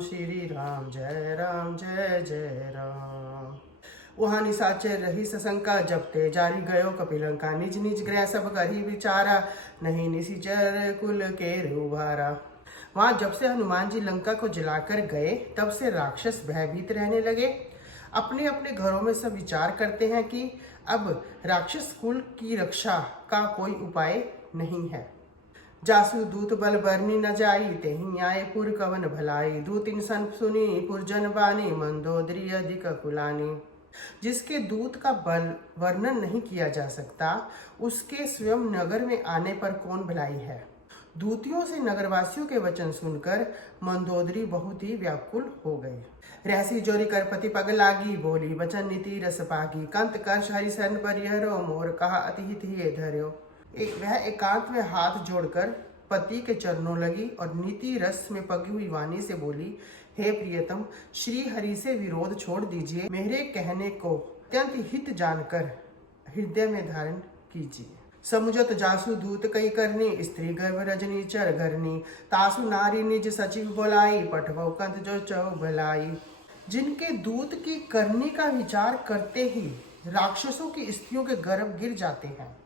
श्री राम जय जय राम। वहाँ निशाचर रही सशंका, जब ते जारी गयो कपिलंका। निज निज गृह सब करी विचारा, नहीं निशिचर कुल के उभारा। वहाँ जब से हनुमान जी लंका को जलाकर गए, तब से राक्षस भयभीत रहने लगे। अपने अपने घरों में सब विचार करते हैं कि अब राक्षस कुल की रक्षा का कोई उपाय नहीं है। जासु दूत बल बरनी न जाई, तेहि आए पुर कवन भलाई। दूतिन सन सुनी पुरजन बानी, मंदोदरी अधिक कुलानी। जिसके दूत का बल वर्णन नहीं किया जा सकता, उसके स्वयं नगर में आने पर कौन भलाई है। दूतियों से नगरवासियों के वचन सुनकर मंदोदरी बहुत ही व्याकुल हो गई। रहसी जोरी कर पति पग लागी, बोली वचन नीति रस पागी। कंत कर हरिशन परिहरो, मोर कहा अति हित ही धर्यो। वह एकांत में हाथ जोड़कर पति के चरणों लगी और नीति रस में पगी हुई वाणी से बोली, हे प्रियतम, श्री हरि से विरोध छोड़ दीजिए। मेरे कहने को अत्यंत हित जानकर हृदय में धारण कीजिए। समुझत जासु दूत कई करनी, स्त्री गर्भ रजनी चर घरनी। तासु नारी निज सचिव बोलाई, पठवो कंत जो चौ भलाई। जिनके दूत की करनी का विचार करते ही राक्षसों की स्त्रियों के गर्भ गिर जाते हैं।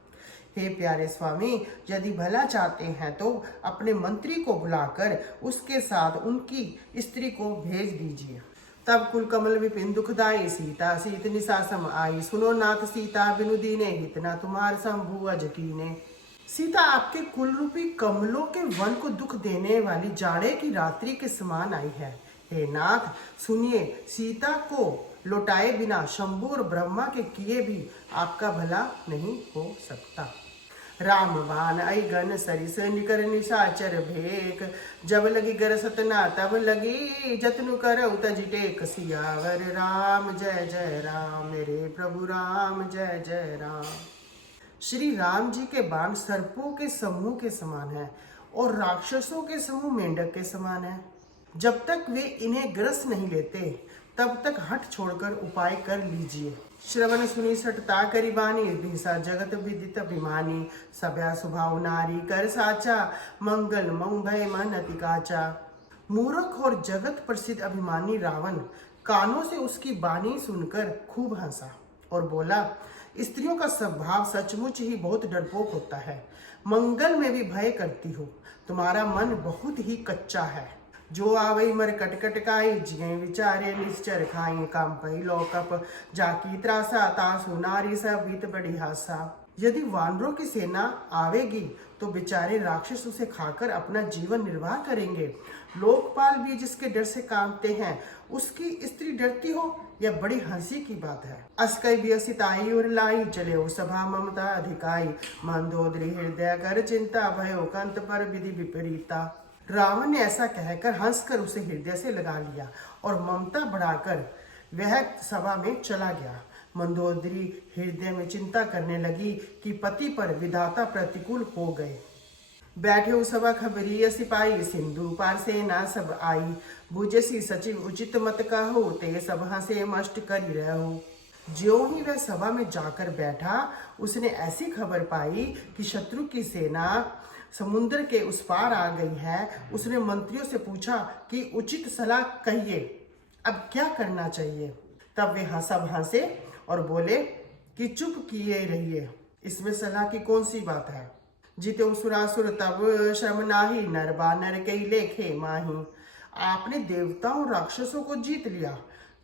हे प्यारे स्वामी, यदि भला चाहते हैं तो अपने मंत्री को बुलाकर उसके साथ उनकी स्त्री को भेज दीजिए। तब कुल कमल विपिन दुखदाई, सीता सीत निशासम आई। सुनो नाथ सीता बिनु दीने, हितना तुम्हार शंभु अज कीने। सीता आपके कुल रूपी कमलों के वन को दुख देने वाली जाड़े की रात्रि के समान आई है। हे नाथ सुनिए, सीता को लौटाए बिना शंभु और ब्रह्मा के किए भी आपका भला नहीं हो सकता। राम बाण आई गन सरिस, निकर निशाचर भेक। जब लगी गर सतना, तब लगी जतनु करऊ तज टेक। सियावर राम जय राम, मेरे प्रभु राम जय राम। श्री राम जी के बाण सर्पों के समूह के समान है और राक्षसों के समूह मेंढक के समान है। जब तक वे इन्हें ग्रस नहीं लेते, तब तक हट छोड़कर उपाय कर लीजिए। श्रवण सुनी सटता करी बानी, भीषा जगत विदित अभिमानी। सभ्या स्वभाव नारी कर साचा, मंगल मऊ भय मन अति काचा। मूर्ख और जगत प्रसिद्ध अभिमानी रावण कानों से उसकी बानी सुनकर खूब हंसा और बोला, स्त्रियों का स्वभाव सचमुच ही बहुत डरपोक होता है। मंगल में भी भय करती हो, तुम्हारा मन बहुत ही कच्चा है। जो आवई मर कटकट काई, जिये विचारे निश्चर खाई। काम पहिलो कप जाकी त्रासा, तासु नारी सब बीत बड़ी हासा। यदि वानरों की सेना आवेगी तो बेचारे राक्षस उसे खाकर अपना जीवन निर्वाह करेंगे। लोकपाल भी जिसके डर से कांपते हैं, उसकी स्त्री डरती हो, यह बड़ी हंसी की बात है। अस्कई बियसिताई और लाई, चले ओ सभा ममता अधिकाई। मंदोदरी हृदय कर चिंता, भयो कंत पर विधि विपरीता। रावण ने ऐसा कहकर हंसकर उसे हृदय से लगा लिया और ममता बढ़ाकर वह सभा में चला गया। मंदोदरी हृदय में चिंता करने लगी कि पति पर विधाता प्रतिकूल हो गए। बैठे उस सभा खबरी सिपाही, सिंधु पार सेना सब आई। बुझसी सचिव उचित मत कहो, ते सब हंसे मष्ट करी रहो। ज्यों ही वह सभा में जाकर बैठा, उसने ऐसी खबर पाई कि शत्रु की सेना समुद्र के उस पार आ गई है। उसने मंत्रियों से पूछा कि उचित सलाह कहिए, अब क्या करना चाहिए। तब वे सब हंसे और बोले कि चुप किए रहिए, इसमें सलाह की कौन सी बात है। जीते सुरासुर तब श्रम नाही, नर बानर कई लेखे माही। आपने देवताओं और राक्षसों को जीत लिया,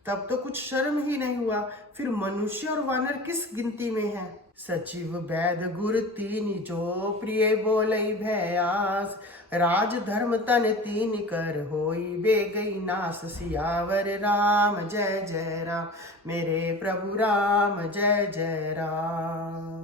तब तो कुछ शर्म ही नहीं हुआ, फिर मनुष्य और वानर किस गिनती में है। सचिव वैद गुर तीन, जो प्रिय बोलई भयास। राज धर्म तन तीन कर, होई बेगई नास। सियावर राम जय राम, मेरे प्रभु राम जय राम।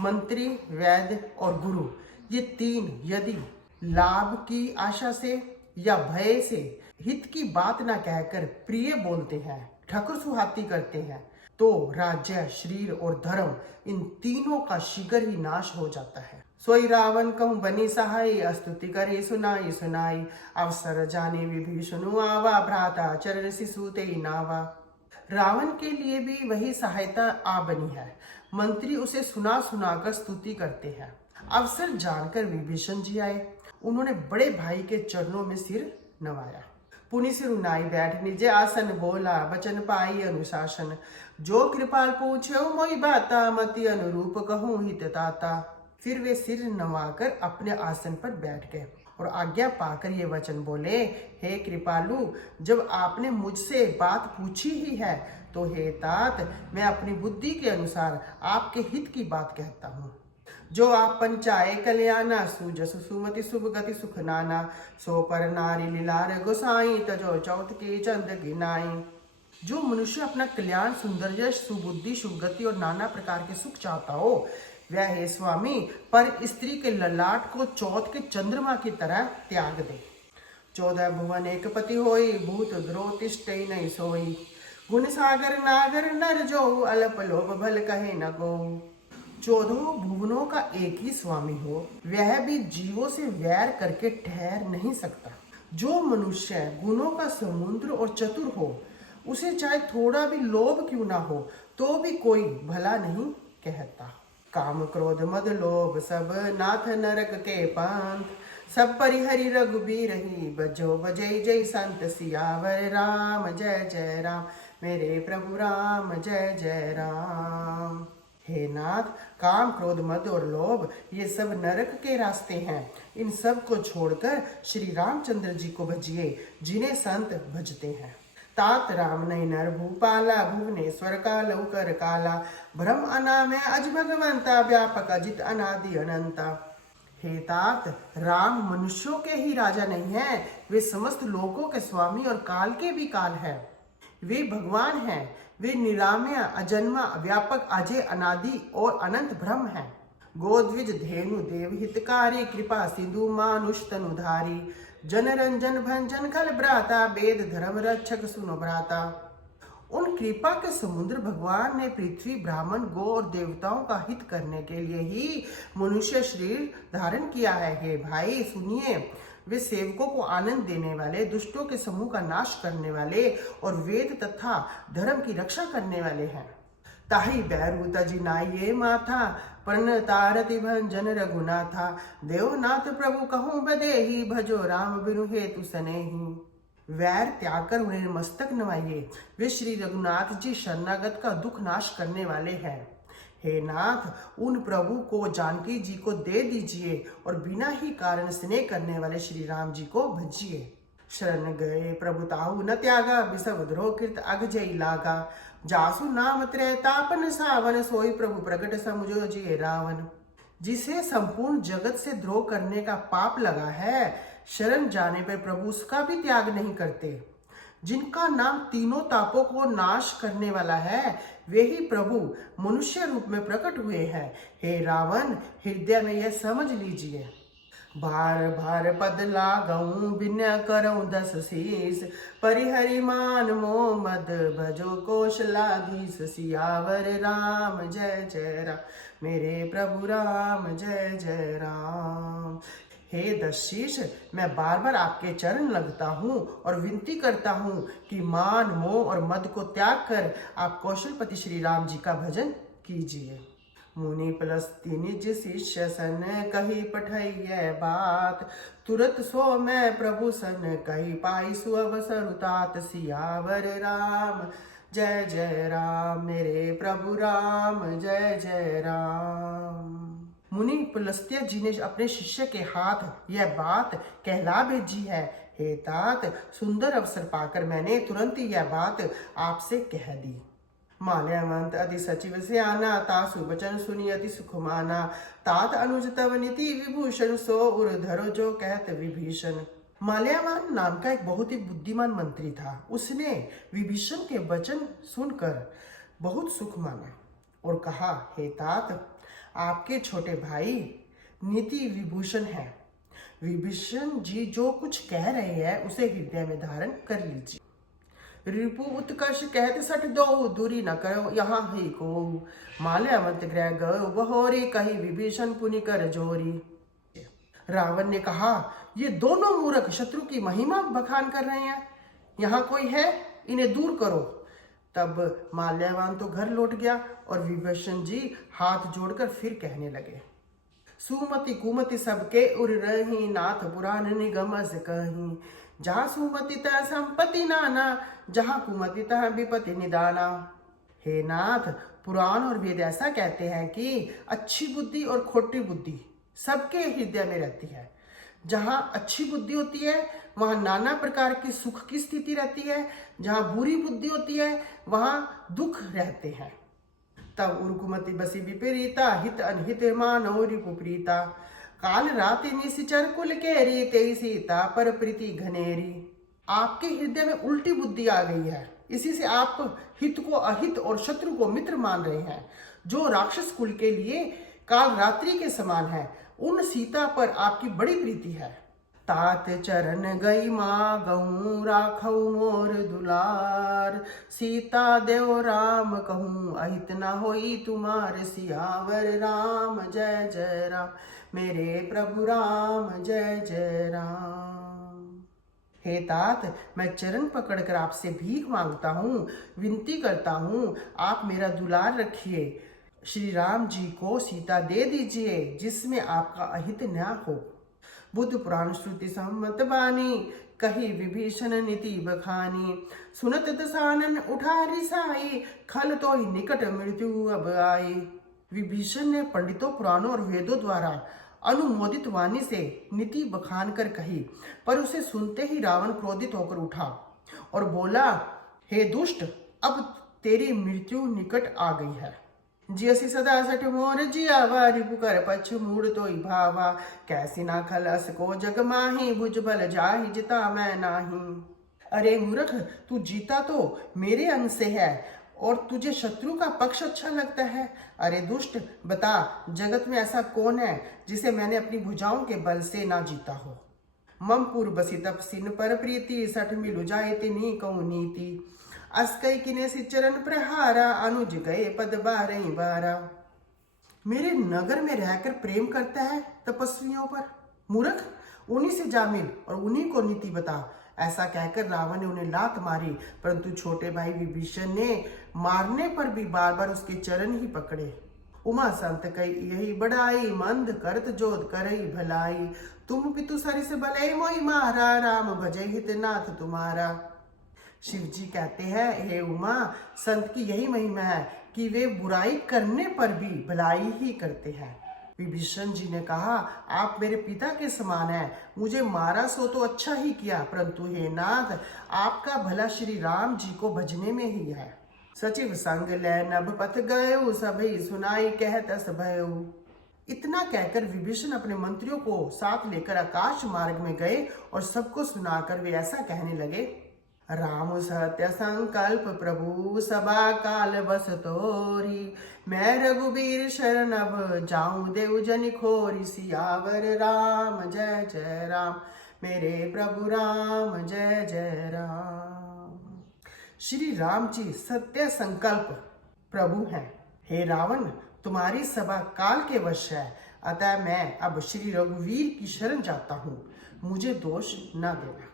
मंत्री, वैद्य और गुरु, ये तीन यदि लाभ की आशा से या भय से हित की बात ना कहकर प्रिय बोलते हैं, ठकुर सुहाती करते हैं, तो राज्य, शरीर और धर्म, इन तीनों का शीघ्र ही नाश हो जाता है। सोई रावण कहूँ बनी सहाय, स्तुति करे सुनाई सुनाई। अवसर जाने विभीषण आवा, भ्राता चरण शिशु ते नावा। रावण के लिए भी वही सहायता आ बनी है। मंत्री उसे सुना सुनाकर स्तुति करते हैं। अवसर जानकर विभीषण जी आए, उन्होंने बड़े भाई के चरणों में सिर नवाया। पुनि सिरुनाई बैठ निजे आसन बोला बचन पाई अनुशासन। जो कृपाल पूछो मोई बाता मति अनुरूप कहूँ हित ताता। फिर वे सिर नवाकर अपने आसन पर बैठ गए और आज्ञा पाकर ये वचन बोले, हे कृपालु, जब आपने मुझसे बात पूछी ही है तो हे तात, मैं अपनी बुद्धि के अनुसार आपके हित की बात कहता हूँ। जो आप पंचाए कल्याणा सुजस सुमति शुभ गति सुख नाना। सो पर नारी लीलार गोसाई तजो चौथ की चंद गिनाई। जो मनुष्य अपना कल्याण, सुंदर यश, सुबुद्धि, सुगति और नाना प्रकार के सुख चाहता हो, वह हे स्वामी पर स्त्री के ललाट को चौथ के चंद्रमा की तरह त्याग दे। 14 भुवन एक पति होई, भूत द्रो तिष्ठै नहीं सोई। गुण सागर नागर नर जो, अल्प लोभ भल कहे न गो। 14 भुवनों का एक ही स्वामी हो, वह भी जीवों से वैर करके ठहर नहीं सकता। जो मनुष्य गुणों का समुद्र और चतुर हो, उसे चाहे थोड़ा भी लोभ क्यों ना हो तो भी कोई भला नहीं कहता। काम क्रोध मद लोभ सब नाथ नरक के पंथ। सब परिहरि रघुबीर ही, बजो बजै जय संत सियावर राम। जय जय राम मेरे प्रभु राम, जय जय राम। हे नाथ, काम क्रोध मद और लोभ ये सब नरक के रास्ते हैं। इन सब को छोड़कर श्री रामचंद्र जी को भजिए, जिन्हें संत भजते हैं। तात राम नहीं नर भूपाला, भुवनेश्वर का लौकर काला। ब्रह्म अनाम है अज भगवंता, व्यापक अजित अनादि अनंता। हे तात, राम मनुष्यों के ही राजा नहीं है, वे समस्त लोकों के स्वामी और काल के भी काल है। वे भगवान हैं, वे निरामय अजन्मा व्यापक अजय अनादि और अनंत ब्रह्म हैं। गोद्विज धेनु देव हितकारी, कृपा सिंधु मानुष तनुधारी। जन रंजन भंजन खल भ्राता, वेद धर्म रक्षक सुनो भ्राता। उन कृपा के समुद्र भगवान ने पृथ्वी, ब्राह्मण, गो और देवताओं का हित करने के लिए ही मनुष्य शरीर धारण किया है। हे भाई सुनिए, वे सेवकों को आनंद देने वाले, दुष्टों के समूह का नाश करने वाले और वेद तथा धर्म की रक्षा करने वाले हैं। ताहि बैरु तजि नाइये माथा, पर्ण तारति भंजन रघुनाथा। देवनाथ प्रभु कहूँ बदेही, भजो राम बिनु हेतु सनेही। वैर त्याग कर उन्हें मस्तक नवाइए, वे श्री रघुनाथ जी शरणागत का दुख नाश करने वाले हैं। हे नाथ, उन प्रभु को जानकी जी को दे दीजिए और बिना ही कारण स्नेह करने वाले श्री राम जी को भजिए। शरण गए प्रभु ताहु न त्यागा, बिसव द्रोह कृत अग जय लागा। जासु नाम त्रैतापन सावन, सोई प्रभु प्रकट समुझो जिए रावण। जिसे संपूर्ण जगत से द्रोह करने का पाप लगा है, शरण जाने पर प्रभु उसका भी त्याग नहीं करते। जिनका नाम तीनों तापों को नाश करने वाला है, वे ही प्रभु मनुष्य रूप में प्रकट हुए हैं। हे रावण, हृदय में यह समझ लीजिए। भार भार पद लागऊं, बिन्य करऊं 10 शीस। परिहरि मान मोह मद, भजो कौशलाधीश। सियावर राम जय जय राम मेरे प्रभु राम, जय जय राम। हे 10 शीश, मैं बार बार आपके चरण लगता हूँ और विनती करता हूँ कि मान मोह और मद को त्याग कर आप कौशलपति श्री राम जी का भजन कीजिए। मुनि प्लस्ती निज शिष्य सन, कही पठैय बात। तुरत सो मैं प्रभु सन, कही पाई सुअवसर तात। सियावर राम जय जय राम मेरे प्रभु राम, जय जय राम। मुनि पुलस्त्य जी ने अपने शिष्य के हाथ यह बात कहला भेजी है। हे तात, सुंदर अवसर पाकर मैंने तुरंत यह बात आपसे कह दी। माल्यावंत अति सचिव से आना, तासु वचन सुनी अति सुखमाना। तात अनुज तव नीति विभूषण, सो उर धरो जो कहत विभीषण। माल्यावान नाम का एक बहुत ही बुद्धिमान मंत्री था। उसने विभीषण के वचन सुनकर बहुत सुख माना और कहा, हे तात, आपके छोटे भाई नीति विभूषण है। विभीषण जी जो कुछ कह रहे हैं उसे हृदय में धारण कर लीजिए। रिपु उत्कर्ष कहते सठ दो, दूरी न करो यहाँ ही को। माल्यावंत ग्रह गयो बहोरी, कही विभीषण पुनि कर जोरी। रावण ने कहा, ये दोनों मूर्ख शत्रु की महिमा बखान कर रहे हैं, यहाँ कोई है, इन्हें दूर करो। तब माल्यावान तो घर लौट गया और विभीषण जी हाथ जोड़कर फिर कहने लगे, सुमति कुमति सबके उर रही, नाथ पुराण निगम से कहीं। जहाँ सुमति तह संपत्ति नाना, जहाँ कुमति तह विपत्ति निदाना। हे नाथ, पुराण और वेद ऐसा कहते हैं कि अच्छी बुद्धि और खोटी बुद्धि सबके हृदय में रहती है। जहाँ अच्छी बुद्धि होती है वहाँ नाना प्रकार की सुख की स्थिति रहती है, जहाँ बुरी बुद्धि होती है वहाँ दुख रहते हैं। तब उर्कुमति बसी विपरीता, हित अनहित मानव रिपुप्रीता। काल राति निशिचर कुल केरी, तेई सीता पर प्रीति घनेरी। आपके हृदय में उल्टी बुद्धि आ गई है, इसी से आप हित को अहित और शत्रु को मित्र मान रहे हैं। जो राक्षस कुल के लिए काल रात्रि के समान है, उन सीता पर आपकी बड़ी प्रीति है। तात चरण गई माँ गहूँ, राखऊ मोर दुलार। सीता देव राम कहूँ, अहित न होई तुम्हार। सियावर राम जय जय राम, मेरे प्रभु राम जय जय राम। हे तात, मैं चरण पकड़कर आपसे भीख मांगता हूँ, विनती करता हूँ, आप मेरा दुलार रखिए। श्री राम जी को सीता दे दीजिए जिसमें आपका अहित न हो। बुद्ध पुराण श्रुति सम्मत बानी, कही विभीषण नीति बखानी। सुनत दसानन उठा रिसाई, खल तो ही निकट मृत्यु अब आई। विभीषण ने पंडितों, पुराणों और वेदों द्वारा अनुमोदित वाणी से नीति बखान कर कही, पर उसे सुनते ही रावण क्रोधित होकर उठा और बोला, हे दुष्ट, अब तेरी मृत्यु निकट आ गई है। जियसी सदा सठ मोर जियावा, रिपुकर पछ मूड तोई भावा। कैसी ना खलस को जग माही, भुज बल जाहि जिता मैं नाही। अरे मूर्ख, तू जीता तो मेरे अंश से है और तुझे शत्रु का पक्ष अच्छा लगता है। अरे दुष्ट, बता, जगत में ऐसा कौन है जिसे मैंने अपनी भुजाओं के बल से ना जीता हो। ममपुर बसी तपसिन पर प्रीति, सठ मिलु जाए तिनी कऊ नीति। अस्कई किने से चरण प्रहारा, अनुज गए पद बारही बारा। मेरे नगर में रहकर प्रेम करता है तपस्वियों पर। मूर्ख, उन्हीं से जा मिल और उन्हीं को नीति बता। ऐसा कहकर रावण ने उन्हें लात मारी, परंतु छोटे भाई विभीषण ने मारने पर भी बार बार उसके चरण ही पकड़े। उमा संत कई यही बड़ाई, मंद करत जोत करई भलाई। तुम पितु सरिस भले मोहि मारा, राम भजै हित नाथ तुम्हारा। शिव जी कहते हैं, हे उमा, संत की यही महिमा है कि वे बुराई करने पर भी भलाई ही करते हैं। विभीषण जी ने कहा, आप मेरे पिता के समान हैं, मुझे मारा सो तो अच्छा ही किया, परंतु हे नाथ, आपका भला श्री राम जी को भजने में ही है। सचिव संग लै नभ पथ गयो, सभई सुनाई कहत अस भयो। इतना कहकर विभीषण अपने मंत्रियों को साथ लेकर आकाश मार्ग में गए और सबको सुनाकर वे ऐसा कहने लगे, राम सत्य संकल्प प्रभु, सभा काल बस तोरी। मैं रघुबीर शरण अब, जाऊं देव जन खोरी। सियावर राम जय जय राम, मेरे प्रभु राम जय जय राम। श्री राम जी सत्य संकल्प प्रभु हैं। हे रावण, तुम्हारी सभा काल के वश है, अतः मैं अब श्री रघुवीर की शरण जाता हूँ, मुझे दोष न देना।